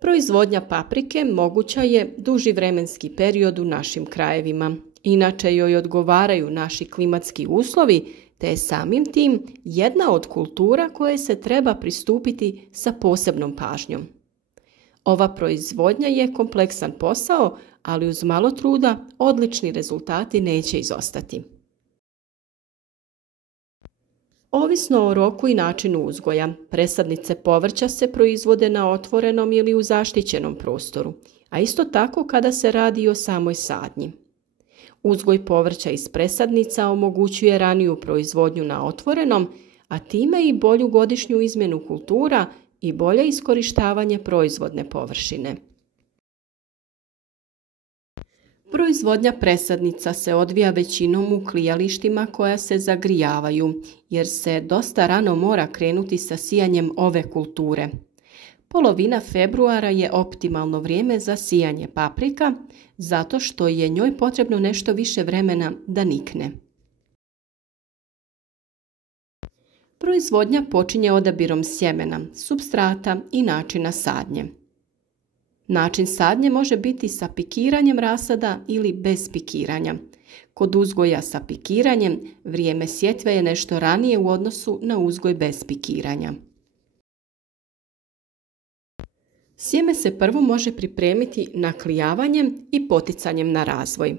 Proizvodnja paprike moguća je duži vremenski period u našim krajevima. Inače joj odgovaraju naši klimatski uslovi, te je samim tim jedna od kultura koje se treba pristupiti sa posebnom pažnjom. Ova proizvodnja je kompleksan posao, ali uz malo truda odlični rezultati neće izostati. Ovisno o roku i načinu uzgoja, presadnice povrća se proizvode na otvorenom ili u zaštićenom prostoru, a isto tako kada se radi o samoj sadnji. Uzgoj povrća iz presadnica omogućuje raniju proizvodnju na otvorenom, a time i bolju godišnju izmjenu kultura i bolje iskorištavanje proizvodne površine. Proizvodnja presadnica se odvija većinom u klijalištima koja se zagrijavaju, jer se dosta rano mora krenuti sa sijanjem ove kulture. Polovina februara je optimalno vrijeme za sijanje paprika, zato što je njoj potrebno nešto više vremena da nikne. Proizvodnja počinje odabirom sjemena, supstrata i načina sadnje. Način sadnje može biti sa pikiranjem rasada ili bez pikiranja. Kod uzgoja sa pikiranjem vrijeme sjetve je nešto ranije u odnosu na uzgoj bez pikiranja. Sjeme se prvo može pripremiti naklijavanjem i poticanjem na razvoj.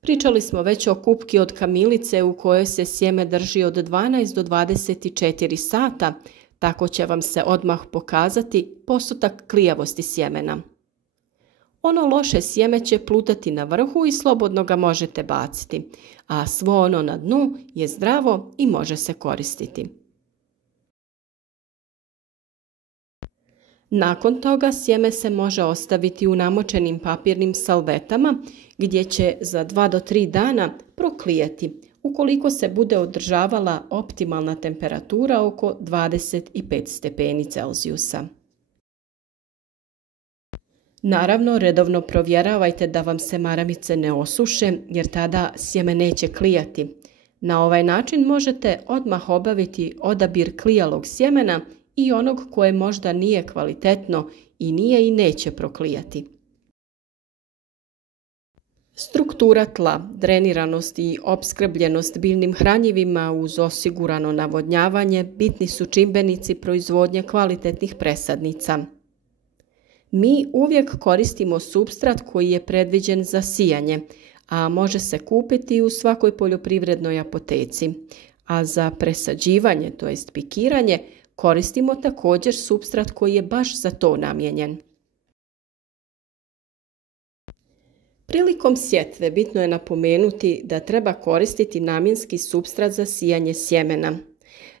Pričali smo već o kupki od kamilice u kojoj se sjeme drži od 12 do 24 sata, tako će vam se odmah pokazati postotak klijavosti sjemena. Ono loše sjeme će plutati na vrhu i slobodno ga možete baciti, a svo ono na dnu je zdravo i može se koristiti. Nakon toga sjeme se može ostaviti u namočenim papirnim salvetama gdje će za 2 do 3 dana proklijati ukoliko se bude održavala optimalna temperatura oko 25 stepeni Celzijusa. Naravno, redovno provjeravajte da vam se maramice ne osuše jer tada sjeme neće klijati. Na ovaj način možete odmah obaviti odabir klijalog sjemena i onog koje možda nije kvalitetno i nije i neće proklijati. Struktura tla, dreniranost i opskrbljenost biljnim hranjivima uz osigurano navodnjavanje bitni su čimbenici proizvodnje kvalitetnih presadnica. Mi uvijek koristimo supstrat koji je predviđen za sijanje, a može se kupiti u svakoj poljoprivrednoj apoteci. A za presađivanje, to jest pikiranje, koristimo također supstrat koji je baš za to namijenjen. Prilikom sjetve bitno je napomenuti da treba koristiti namjenski supstrat za sijanje sjemena.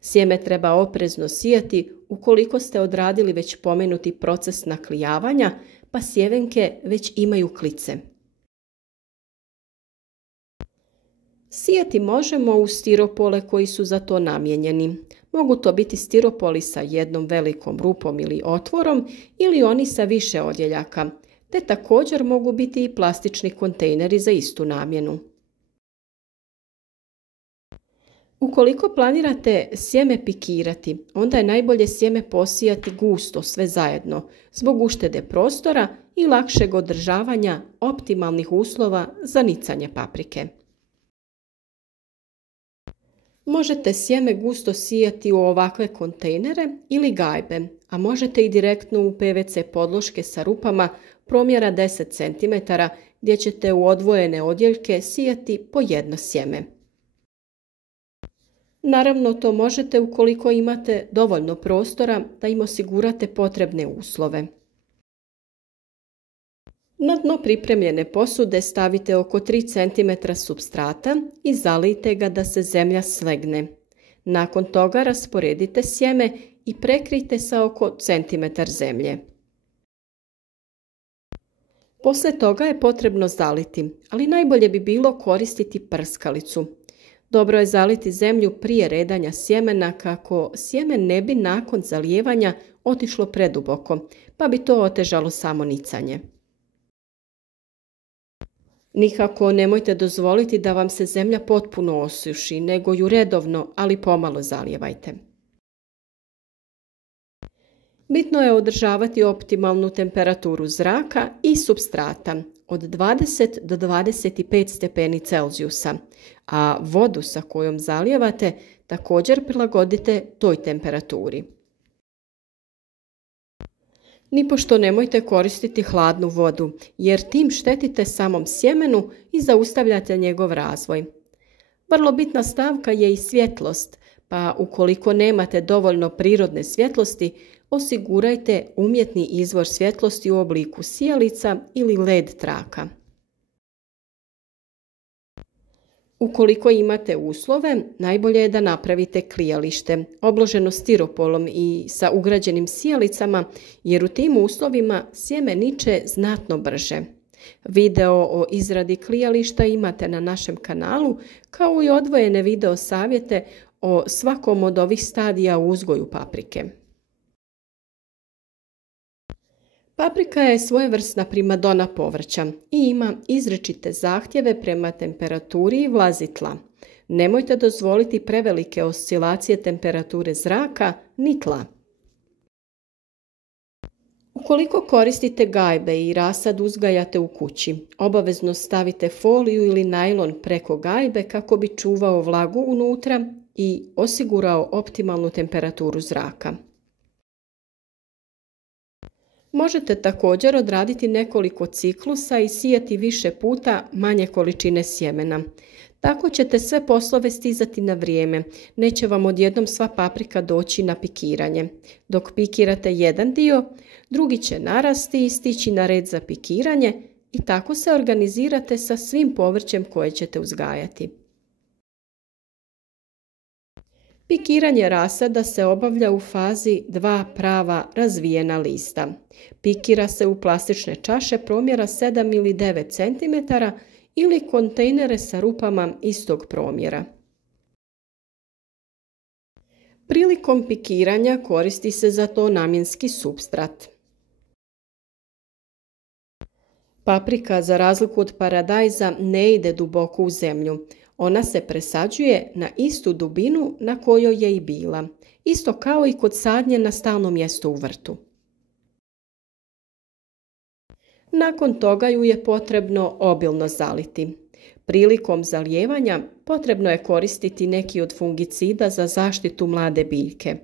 Sjeme treba oprezno sijati ukoliko ste odradili već pomenuti proces naklijavanja, pa sjevenke već imaju klice. Sijati možemo u stiropole koji su za to namijenjeni. Mogu to biti stiropoli sa jednom velikom rupom ili otvorom ili oni sa više odjeljaka, te također mogu biti i plastični kontejneri za istu namjenu. Ukoliko planirate sjeme pikirati, onda je najbolje sjeme posijati gusto sve zajedno, zbog uštede prostora i lakšeg održavanja optimalnih uslova za nicanje paprike. Možete sjeme gusto sijati u ovakve kontejnere ili gajbe, a možete i direktno u PVC podloške sa rupama promjera 10 cm gdje ćete u odvojene odjeljke sijati po jedno sjeme. Naravno, to možete ukoliko imate dovoljno prostora da im osigurate potrebne uslove. Na dno pripremljene posude stavite oko 3 cm supstrata i zalijte ga da se zemlja slegne. Nakon toga rasporedite sjeme i prekrijte sa oko centimetar zemlje. Poslije toga je potrebno zaliti, ali najbolje bi bilo koristiti prskalicu. Dobro je zaliti zemlju prije redanja sjemena kako sjeme ne bi nakon zalijevanja otišlo preduboko, pa bi to otežalo samo nicanje. Nikako nemojte dozvoliti da vam se zemlja potpuno osuši, nego ju redovno, ali pomalo zalijevajte. Bitno je održavati optimalnu temperaturu zraka i supstrata od 20 do 25 stepeni Celzijusa, a vodu sa kojom zalijevate također prilagodite toj temperaturi. Nipošto nemojte koristiti hladnu vodu, jer tim štetite samom sjemenu i zaustavljate njegov razvoj. Vrlo bitna stavka je i svjetlost, pa ukoliko nemate dovoljno prirodne svjetlosti, osigurajte umjetni izvor svjetlosti u obliku sijalica ili LED traka. Ukoliko imate uslove, najbolje je da napravite klijalište, obloženo stiropolom i sa ugrađenim sijalicama, jer u tim uslovima sjeme niče znatno brže. Video o izradi klijališta imate na našem kanalu, kao i odvojene video savjete o svakom od ovih stadija u uzgoju paprike. Paprika je svojevrsna primadona povrća i ima izričite zahtjeve prema temperaturi i vlazi tla. Nemojte dozvoliti prevelike oscilacije temperature zraka ni tla. Ukoliko koristite gajbe i rasad uzgajate u kući, obavezno stavite foliju ili najlon preko gajbe kako bi čuvao vlagu unutra i osigurao optimalnu temperaturu zraka. Možete također odraditi nekoliko ciklusa i sijati više puta manje količine sjemena. Tako ćete sve poslove stizati na vrijeme, neće vam odjednom sva paprika doći na pikiranje. Dok pikirate jedan dio, drugi će narasti i stići na red za pikiranje i tako se organizirate sa svim povrćem koje ćete uzgajati. Pikiranje rasada se obavlja u fazi 2 prava razvijena lista. Pikira se u plastične čaše promjera 7 ili 9 cm ili kontejnere sa rupama istog promjera. Prilikom pikiranja koristi se za to namjenski supstrat. Paprika, za razliku od paradajza, ne ide duboko u zemlju. Ona se presađuje na istu dubinu na kojoj je i bila, isto kao i kod sadnje na stalnom mjestu u vrtu. Nakon toga ju je potrebno obilno zaliti. Prilikom zalijevanja potrebno je koristiti neki od fungicida za zaštitu mlade biljke.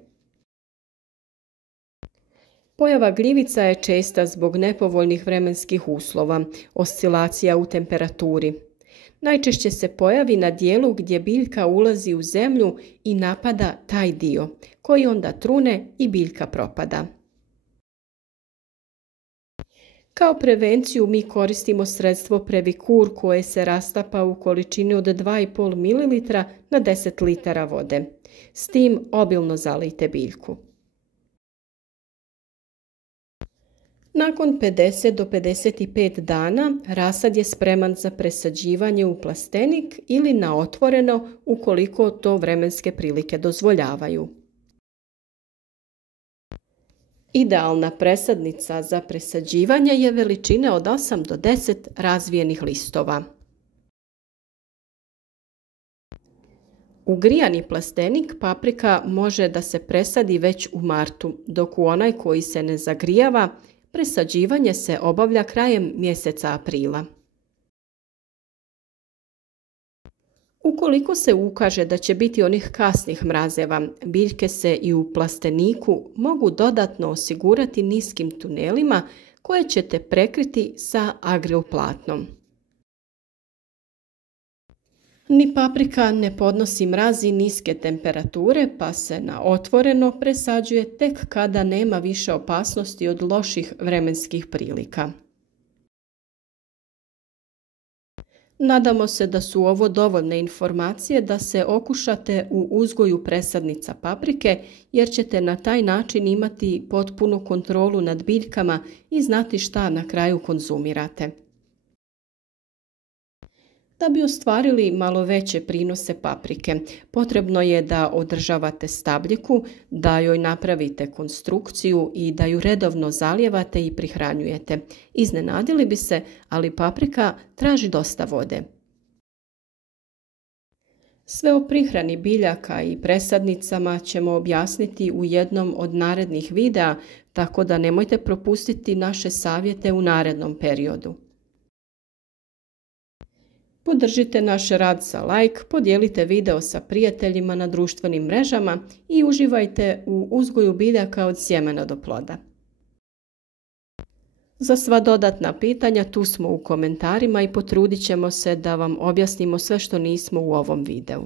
Pojava gljivica je česta zbog nepovoljnih vremenskih uslova, oscilacija u temperaturi. Najčešće se pojavi na dijelu gdje biljka ulazi u zemlju i napada taj dio, koji onda trune i biljka propada. Kao prevenciju mi koristimo sredstvo Previkur koje se rastapa u količini od 2,5 ml na 10 litara vode. S tim obilno zalijte biljku. Nakon 50 do 55 dana rasad je spreman za presađivanje u plastenik ili na otvoreno ukoliko to vremenske prilike dozvoljavaju. Idealna presadnica za presađivanje je veličine od 8 do 10 razvijenih listova. U grijani plastenik paprika može da se presadi već u martu, dok u onaj koji se ne zagrijava presađivanje se obavlja krajem mjeseca aprila. Ukoliko se ukaže da će biti onih kasnih mrazeva, biljke se i u plasteniku mogu dodatno osigurati niskim tunelima koje ćete prekriti sa agril platnom. Ni paprika ne podnosi mraz i niske temperature, pa se na otvoreno presađuje tek kada nema više opasnosti od loših vremenskih prilika. Nadamo se da su ovo dovoljne informacije da se okušate u uzgoju presadnica paprike, jer ćete na taj način imati potpunu kontrolu nad biljkama i znati šta na kraju konzumirate. Da bi ostvarili malo veće prinose paprike, potrebno je da održavate stabljiku, da joj napravite konstrukciju i da ju redovno zalijevate i prihranjujete. Iznenadili bi se, ali paprika traži dosta vode. Sve o prihrani biljaka i presadnicama ćemo objasniti u jednom od narednih videa, tako da nemojte propustiti naše savjete u narednom periodu. Podržite naš rad sa like, podijelite video sa prijateljima na društvenim mrežama i uživajte u uzgoju biljaka od sjemena do ploda. Za sva dodatna pitanja tu smo u komentarima i potrudit ćemo se da vam objasnimo sve što nismo u ovom videu.